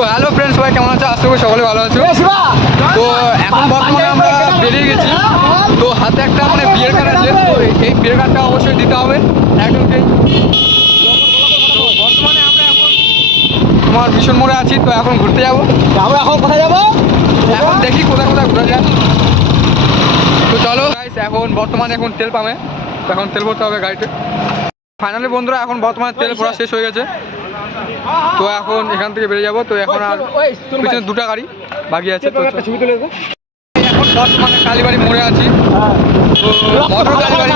Hello friends, সবাই কেমন আছে? আশা করি সকলে ভালো আছো। তো এখন বর্তমানে আমরা বেরিয়ে গেছি। তো হাতে একটা বিয়ের কার্ড আছে, তো এই বিয়ের কার্ডটা অবশ্যই দিতে হবে একজনকে। তো বর্তমানে আমরা এখন তোমার ভীষণ মোড়ে আছি। তো এখন ঘুরতে যাবো। এখন কোথায় যাবো? এখন দেখি কোথায় কোথায় ঘুরে যায়। তো চলো গাইস, এখন বর্তমানে তেল পামে, তো এখন তেল ভরতে হবে গাড়িতে। ফাইনালি বন্ধুরা, এখন বর্তমানে তেল ভরা শেষ হয়ে গেছে। তো এখন এখান থেকে বেরিয়ে যাবো। তো এখন আর পিছনে দুটো গাড়ি বাকি আছে। তো এখন বর্তমানে কালীবাড়ি মোড়ে আছি। তো মোটর কালীবাড়ি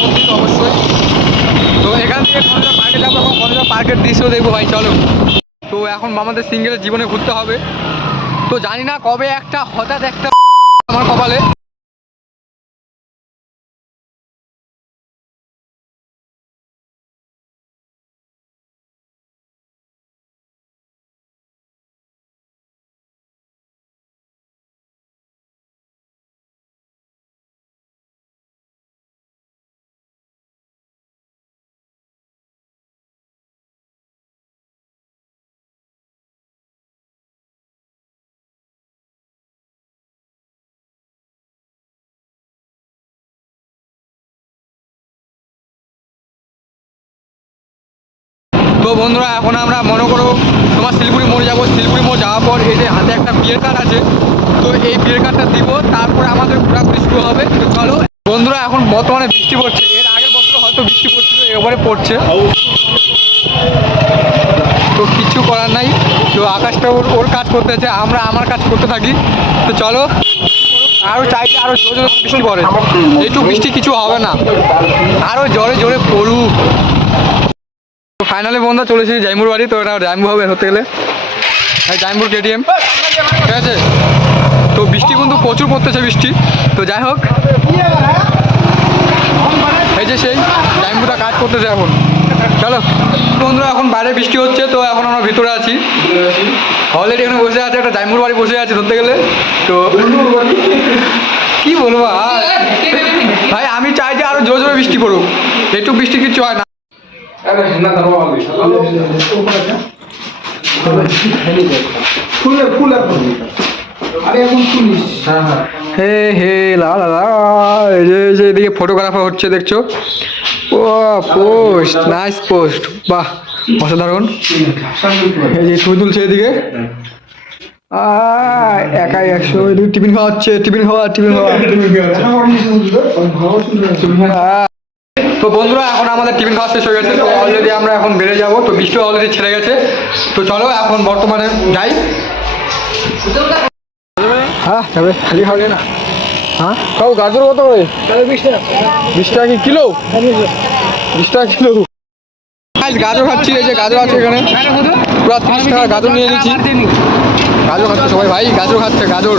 মন্দির অবশ্যই। তো এখান থেকে পার্কে যাবো এবং পার্কের দৃশ্য দেখবো ভাই, চলো। তো এখন আমাদের সিঙ্গেলের জীবনে ঘুরতে হবে। তো জানি না কবে একটা হঠাৎ একটা আমার কপালে। তো বন্ধুরা, এখন আমরা মনে করো তোমার শিলিগুড়ি মোড় যাবো। শিলিগুড়ি মোড় যাওয়ার পর এই যে হাতে একটা বিয়ের কার্ড আছে, তো এই বিয়ের কার্ডটা দিব, তারপরে আমাদের ঘোরাঘুরি শুরু হবে। তো চলো বন্ধুরা, এখন বর্তমানে বৃষ্টি পড়ছে। এর আগের বছর হয়তো বৃষ্টি পড়ছিল, এবারে পড়ছে। তো কিছু করার নাই। তো আকাশটা ওর কাজ করতেছে, আমরা আমার কাজ করতে থাকি। তো চলো, আরও চাইছে আরও জোরে জোরে বৃষ্টি পড়ে। একটু বৃষ্টি কিছু হবে না, আরও জোরে জোরে পড়ুক। তো ফাইনালি বন্ধুরা চলে এসেছি জাইমুর বাড়ি। তো এটা জাইমু হবে হতে গেলে জাইমুর কেটিএম, ঠিক আছে। তো বৃষ্টি কিন্তু প্রচুর পড়তেছে বৃষ্টি। তো যাই হোক, এই যে সেই জাইমুটা কাজ করতেছে এখন। চলো বন্ধুরা, এখন বাইরে বৃষ্টি হচ্ছে। তো এখন আমরা ভিতরে আছি অলরেডি। এখানে বসে আছে একটা জাইমুর বাড়ি বসে আছে ধরতে গেলে। তো কি বলবো ভাই, আমি চাই যে আরো জোরে জোরে বৃষ্টি পড়ুক। একটু বৃষ্টি কিছু হয় না। এদিকে ফটোগ্রাফার হচ্ছে, দেখছো? ও পোস্ট, নাইস পোস্ট, বাহ অসাধারণ। এই যে ছবি তুলছে এদিকে, একাই 100। এদিকে টিফিন খাওয়া হচ্ছে, টিফিন খাওয়া। তো বন্ধুরা, এখন আমাদের টিফিন খাওয়া শেষ হয়ে গেছে। তো অলরেডি আমরা এখন বেড়ে যাবো। তো বৃষ্টি অলরেডি ছেড়ে গেছে। তো চলো এখন বর্তমানে যাই। হ্যাঁ যাবে, খালি খাওয়া না। হ্যাঁ খাও। গাজর কত করে? 20 টাকা কি কিলো? 20 টাকা কিলো। গাজর খাচ্ছি, এই যে গাজর আছে এখানে পুরো 30 টাকা গাজর নিয়ে নিচ্ছি। গাজর খাচ্ছে সবাই ভাই, গাজর খাচ্ছে গাজর।